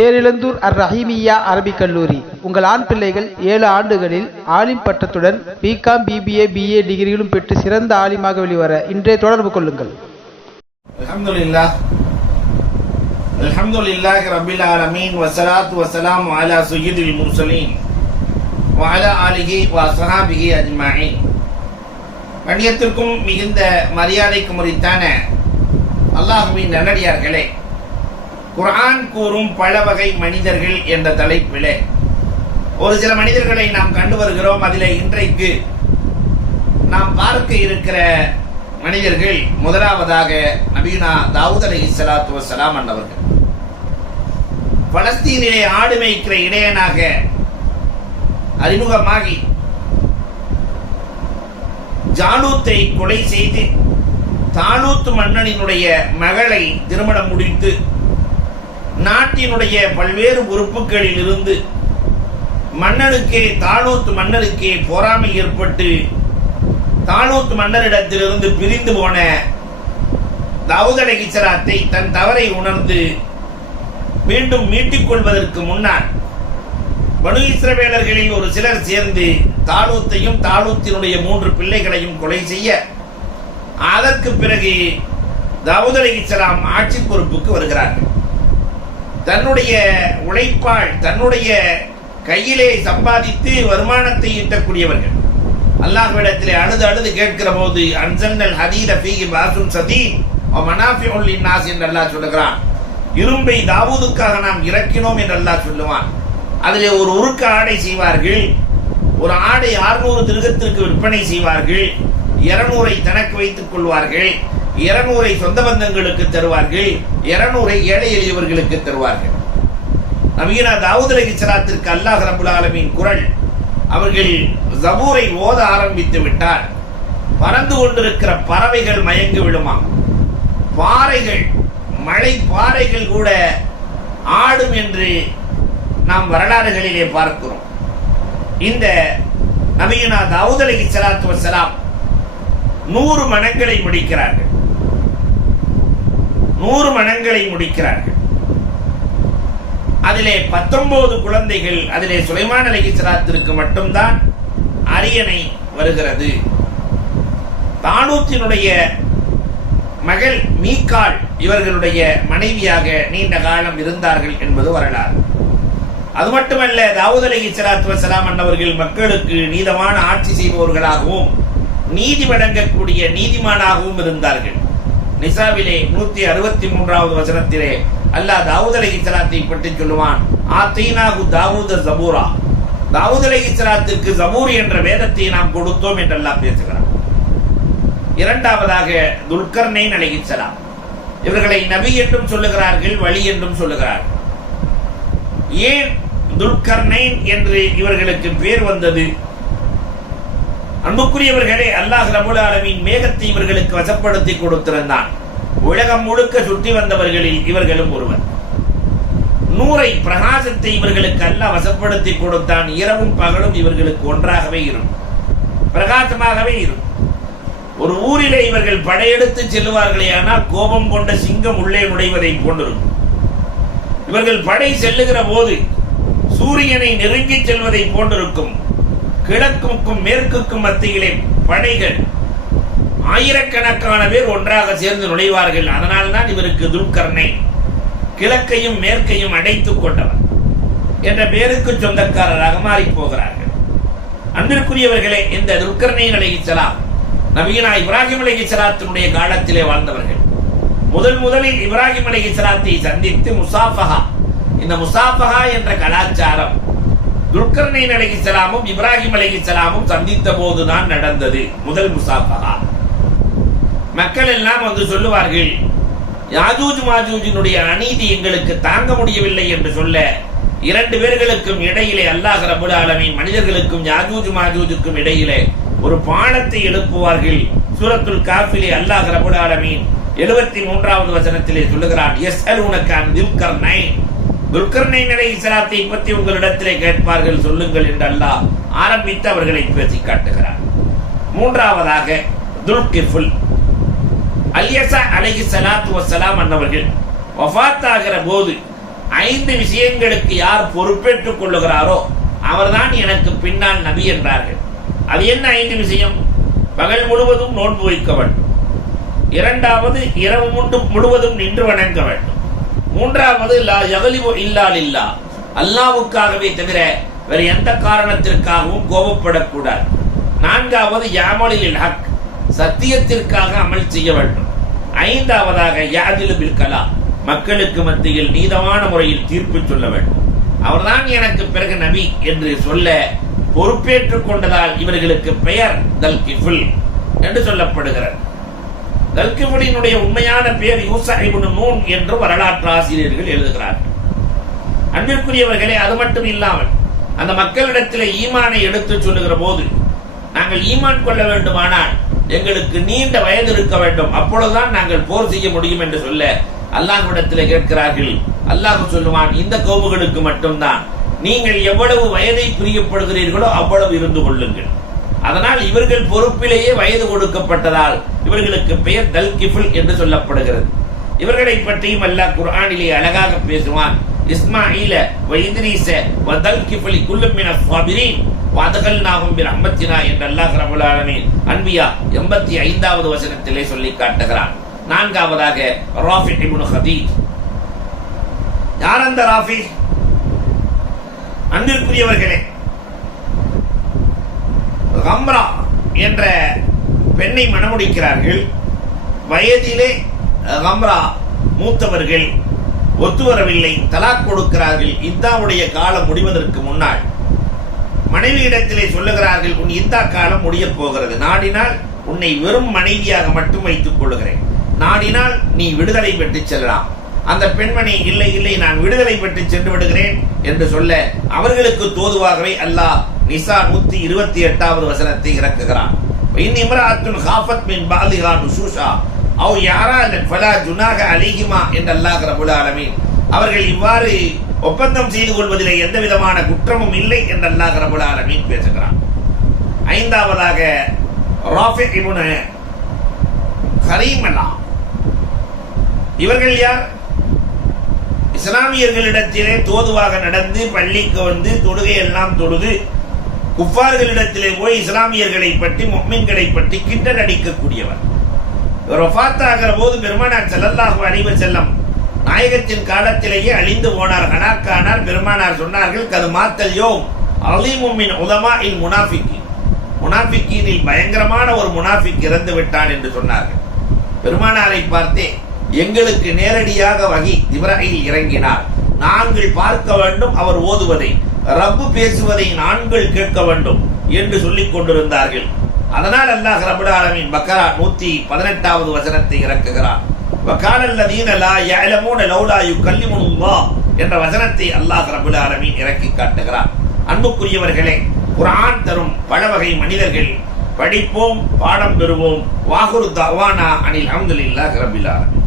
பேரிழந்தூர் அர் ரஹீமியா அரபிக் கல்லூரி. உங்கள் ஆண் பிள்ளைகள் ஏழு ஆண்டுகளில் ஆலிம் பட்டத்துடன் பிகாம் பிபிஏ பிஏ டிகிரிகளும் பெற்று சிறந்த ஆலிமாக வெளிவர இன்றைய தொடர்பு கொள்ளுங்கள். அல்ஹம்துலில்லா. அல்ஹம்துலில்லாஹி ரப்பில் ஆலமீன். வஸலாத்து வஸலாம் அலா சய்யிதில் முர்சலீன். வஅலா ஆலிஹி வஸஹாபிஹி அஜ்மாயின் கண்ணியத்திற்கும் மிகுந்த மரியாதைக்கும் உரித்தான அல்லாஹுவின் நல்லடியார்களே குரான் கூறும் பல வகை மனிதர்கள் என்ற தலைப்பிலே ஒரு சில மனிதர்களை நாம் கண்டு வருகிறோம். அதில் இன்றைக்கு நாம் பார்க்க இருக்கிற மனிதர்கள் முதலாவதாக நபீனா தாவூத் அலி சலாத்து வசலாம் அண்ணவர்கள் பலஸ்தீனிலே ஆடு மேய்க்கிற இடையனாக அறிமுகமாகி ஜானூத்தை கொலை செய்து தானூத்து மன்னனினுடைய மகளை திருமணம் முடித்து நாட்டினுடைய பல்வேறு உறுப்புகளில் இருந்து மன்னனுக்கே தாளூத்து மன்னருக்கே பொறாமை ஏற்பட்டு தாளூத்து மன்னரிடத்திலிருந்து பிரிந்து போன தாவூத் அலைஹிஸ்ஸலாத்தை தன் தவறை உணர்ந்து மீண்டும் மீட்டிக் கொள்வதற்கு முன்னால் பனு இஸ்ரவேலர்களில் ஒரு சிலர் சேர்ந்து தாளூத்தையும் தாளூத்தினுடைய மூன்று பிள்ளைகளையும் கொலை செய்ய அதற்கு பிறகு தாவூத் அலைஹிஸ்ஸலாம் ஆட்சி பொறுப்புக்கு வருகிறார்கள். தன்னுடைய உழைப்பால் தன்னுடைய கையிலே சம்பாதித்து வருமானத்தை ஈட்டக்கூடியவர்கள். அல்லாஹ்விடத்திலே அழுது அழுது கேட்கிற போது அன்சன்னல் ஹதீத ஃபீஹி பாசுன் சதி மனாஃபிஉல் நாஸ் என்று அல்லாஹ் சொல்லுகிறான். இரும்பை தாவூதுக்காக நாம் இறக்கினோம் என்று அல்லாஹ் சொல்லுவான். அதிலே ஒரு உருக்க ஆடை செய்வார்கள். ஒரு ஆடை 600 திருகத்திற்கு விற்பனை செய்வார்கள். இருநூறை தனக்கு வைத்துக் கொள்வார்கள். இருநூறை சொந்த பந்தங்களுக்கு தருவார்கள் இருநூறை ஏழை எளியவர்களுக்கு தருவார்கள். நவீனா தாவூத் அலைஹிஸ்ஸலாத்திற்கு அல்லாஹ் ரபுல் ஆலமின் குரல் அவர்கள் ஜபூரை ஓத ஆரம்பித்து விட்டால் பறந்து கொண்டிருக்கிற பறவைகள் மயங்கி விடுமா பாறைகள் மழை பாறைகள் கூட ஆடும் என்று நாம் வரலாறுகளிலே பார்க்கிறோம். இந்த நபியுனா தாவூத் அலி ஸலாத்து வசலாம் நூறு மனங்களை முடிக்கிறார்கள். நூறு மனங்களை முடிக்கிறார்கள். அதிலே பத்தொன்பது குழந்தைகள் அதிலே சுலைமான் அலைஹிஸ்ஸலாத்திற்கு மட்டும்தான் அரியணை வருகிறது. தானூத்தினுடைய மகள் மீக்கால் இவர்களுடைய மனைவியாக நீண்ட காலம் இருந்தார்கள் என்பது வரலாறு. அது மட்டுமல்ல தாவூத் அலைஹிஸ்ஸலாத்து வசலாம் அன்னவர்கள் மக்களுக்கு நீதமான ஆட்சி செய்பவர்களாகவும் நீதி வழங்கக்கூடிய நீதிமானாகவும் இருந்தார்கள். நிசாவிலே நூத்தி அறுபத்தி மூன்றாவது வசனத்திலே அல்லாஹ் தாவூத் அலைஹிஸ்ஸலாத்தை பற்றி சொல்லுவான். ஆத்தீனாகு தாவூத ஜபூரா. தாவூத் அலைஹிஸ்ஸலாத்திற்கு ஜபூர் என்ற வேதத்தை நாம் கொடுத்தோம் என்று அல்லாஹ் பேசுகிறான். இரண்டாவதாக துல்கர்னை அலைஹிஸ்ஸலாம் இவர்களை நபி என்றும் சொல்லுகிறார்கள் வழி என்றும் சொல்லுகிறார்கள் ஏன் துல்கர்னைன் என்று இவர்களுக்கு பேர் வந்தது? அன்புக்குரியவர்களே அல்லாஹ் ரபுல் ஆலமின் மேகத்தை இவர்களுக்கு வசப்படுத்தி கொடுத்திருந்தான். உலகம் முழுக்க சுற்றி வந்தவர்களில் இவர்களும் ஒருவர். நூறை பிரகாசத்தை இவர்களுக்கு அல்லாஹ் வசப்படுத்தி கொடுத்தான். இரவும் பகலும் இவர்களுக்கு ஒன்றாகவே இருக்கும் பிரகாசமாகவே இருக்கும் ஒரு ஊரிலே இவர்கள் படையெடுத்து செல்லுவார்களே ஆனால் கோபம் கொண்ட சிங்கம் உள்ளே நுழைவதை போன்றிருக்கும். இவர்கள் படை செல்லுகிற போது சூரியனை நெருங்கி செல்வதை போன்றிருக்கும். கிழக்குக்கும் மேற்குக்கும் மத்தியிலே படைகள் ஆயிரக்கணக்கான பேர் ஒன்றாக சேர்ந்து நுழைவார்கள். அதனால்தான் இவருக்கு துல்கர்ணை கிழக்கையும் மேற்கையும் அடைத்துக் கொண்டவர் என்ற பேருக்கு சொந்தக்காரராக மாறி போகிறார்கள். அன்பிற்குரியவர்களே இந்த துல்கர்ணையின் அலைகிச்சலாம் நவீனா இப்ராஹிம் அலகிச்சலாத்தினுடைய காலத்திலே வாழ்ந்தவர்கள். முதல் முதலில் இப்ராஹிம் அலகிச்சலாத்தை சந்தித்து முசாஃபஹா இந்த முசாஃபஹா என்ற கலாச்சாரம் துல்கர்னைன் அலைஹிஸ்ஸலாமும் இப்ராஹிம் அலைஹிஸ்ஸலாமும் சந்தித்த போதுதான் நடந்தது முதல் முசாஃபஹா. மக்கள் எல்லாம் வந்து சொல்லுவார்கள் யாஜூஜ் மாஜூஜினுடைய அநீதி எங்களுக்கு தாங்க முடியவில்லை என்று சொல்ல இரண்டு பேர்களுக்கும் இடையிலே அல்லாஹ் ரபுல் ஆலமின் மனிதர்களுக்கும் யாஜூஜ் மாஜூஜுக்கும் இடையிலே ஒரு பாலத்தை எழுப்புவார்கள். சூரத்துல் காஃபிலே அல்லாஹ் ரபுல் ஆலமின் எழுபத்தி மூன்றாவது வசனத்திலே சொல்லுகிறான் எஸ் அல் உனக்கு துல்கர்னைன் துல்கர்ணை நிலை இஸ்லாத்தை பற்றி உங்களிடத்திலே கேட்பார்கள் சொல்லுங்கள் என்று அல்லாஹ் ஆரம்பித்து அவர்களை பேசி காட்டுகிறார். மூன்றாவதாக துல்கிஃபுல் அல்யசா அலகி சலாத்து வசலாம் அன்னவர்கள் வஃத்தாகிற போது ஐந்து விஷயங்களுக்கு யார் பொறுப்பேற்றுக் கொள்ளுகிறாரோ அவர்தான் எனக்கு பின்னால் நபி என்றார்கள். அது என்ன ஐந்து விஷயம்? பகல் முழுவதும் நோன்பு வைக்க வேண்டும். இரண்டாவது இரவு முண்டும் முழுவதும் நின்று வணங்க வேண்டும். மூன்றாவது இல்லா எவலிவோ இல்லா இல்லா அல்லாவுக்காகவே தவிர வேறு எந்த காரணத்திற்காகவும் கோபப்படக்கூடாது. நான்காவது யாமலில் ஹக். சத்தியத்திற்காக அமல் செய்ய வேண்டும். ஐந்தாவதாக யாதிலு பில்கலா மக்களுக்கு மத்தியில் நீதமான முறையில் தீர்ப்பு சொல்ல வேண்டும். அவர்தான் எனக்கு பிறகு நபி என்று சொல்ல பொறுப்பேற்றுக் கொண்டதால் இவர்களுக்கு பெயர் தல் கிஃபுல் என்று சொல்லப்படுகிறது. தல்கிஃபுலினுடைய உண்மையான பேர் யூசா இப்னு நூன் என்று வரலாற்று ஆசிரியர்கள் எழுதுகிறார்கள் அன்பிற்குரியவர்களே அது மட்டும் இல்லாமல் அந்த மக்களிடத்தில் ஈமானை எடுத்து சொல்லுகிற போது நாங்கள் ஈமான் கொள்ள வேண்டுமானால் எங்களுக்கு நீண்ட வயது இருக்க வேண்டும். அப்பொழுதுதான் நாங்கள் போர் செய்ய முடியும் என்று சொல்ல அல்லாஹ்விடத்தில் கேட்கிறார்கள். அல்லாஹ் சொல்லுவான் இந்த கோபுகளுக்கு மட்டும்தான். நீங்கள் எவ்வளவு வயதை பிரியப்படுகிறீர்களோ அவ்வளவு இருந்து கொள்ளுங்கள். அதனால் இவர்கள் பொறுப்பிலேயே வயது கொடுக்கப்பட்டதால் இவர்களுக்கு பெயர் தல் கிஃபுல் என்று சொல்லப்படுகிறது. இவர்களை பற்றியும் அல்லாஹ் குர்ஆனிலே அழகாக பேசுவான். இஸ்மாயில வைத்ரீச வதல் கிஃபுல் குல்லும் மின ஃபாபிரீன் வாதகல்நாகும் பின் அம்பத்தினா என்று அல்லாஹ் ரபுல் ஆலமீன் அன்பியா எண்பத்தி ஐந்தாவது வசனத்திலே சொல்லி காட்டுகிறான். நான்காவதாக ராஃபி இப்னு ஹதீஜ். யார் அந்த ராஃபி? அன்பிற்குரியவர்களே கம்ரா என்ற பெண்ணை மணமுடிக்கிறார்கள். வயதிலே கம்ரா மூத்தவர்கள் ஒத்து வரவில்லை தலாக் கொடுக்கிறார்கள். இத்தாவுடைய காலம் முடிவதற்கு முன்னால். மனைவியிடத்திலே சொல்லுகிறார்கள் உன் இந்தா காலம் முடியப் போகிறது. நாடினால் உன்னை வெறும் மனைவியாக மட்டும் வைத்துக் கொள்கிறேன் நாடினால் நீ விடுதலை பெற்று செல்லலாம். அந்த பெண்மணி இல்லை இல்லை நான் விடுதலை பெற்று சென்று விடுகிறேன் என்று சொல்ல அவர்களுக்கு தோதுவாகவே அல்லாஹ் நிசா நூத்தி இருபத்தி எட்டாவது வசனத்தை இறக்குகிறான். இன் இம்ராத்துன் ஹாஃபத் மின் பாலிகா நுசூஷா அவ் யாரா ஃபலா ஜுனாக அலிஹிமா என்று அல்லாஹ் ரபுல் ஆலமீன் அவர்கள் இவ்வாறு ஒப்பந்தம் செய்து கொள்வதிலே எந்த விதமான குற்றமும் இல்லை என்று அல்லாஹ் ரபுல் ஆலமீன் பேசுகிறான். ஐந்தாவதாக ராஃபி இபுன கரீமலா இவர்கள் யார்? இஸ்லாமியர்களிடத்திலே தோதுவாக நடந்து பள்ளிக்கு வந்து தொழுகை எல்லாம் தொழுது குஃபார்களிடத்திலே போய் இஸ்லாமியர்களை பற்றி மொம்மின்களை பற்றி கிண்டல் அடிக்கக்கூடியவர் இவர் ஒஃபாத்தாகிற போது பெருமானார் ஸல்லல்லாஹு அலைஹி செல்லம் நாயகத்தின் காலத்திலேயே அழிந்து போனார். ஹனாக்கானார் பெருமானார் சொன்னார்கள் கது மாத்தல் யோம் அலிமுமின் உதமா இல் முனாஃபிக்கி முனாஃபிக்கீனில் பயங்கரமான ஒரு முனாஃபிக் இறந்து விட்டான் என்று சொன்னார்கள். பெருமானாரை பார்த்தே எங்களுக்கு நேரடியாக வகி இப்ராஹிம் இறங்கினார். நாங்கள் பார்க்க வேண்டும் அவர் ஓதுவதை. ரப்பு பேசுவதை நான்கள் கேட்க வேண்டும் என்று சொல்லிக் கொண்டிருந்தார்கள். அதனால் அல்லாஹ் ரபுல் ஆலமீன் பக்கரா நூத்தி பதினெட்டாவது வசனத்தை இறக்குகிறான். வகால லா யஅலமூன லௌலா யுகல்லிமுல்லாஹ் என்ற வசனத்தை அல்லாஹ் ரபுல் ஆலமின் இறக்கி காட்டுகிறார் அன்புக்குரியவர்களே குரான் தரும் பல வகை மனிதர்கள் படிப்போம் பாடம் பெறுவோம். வாகுரு தவானா அனில் அஹமதுல்லாஹ் ரபில் ஆலமின்.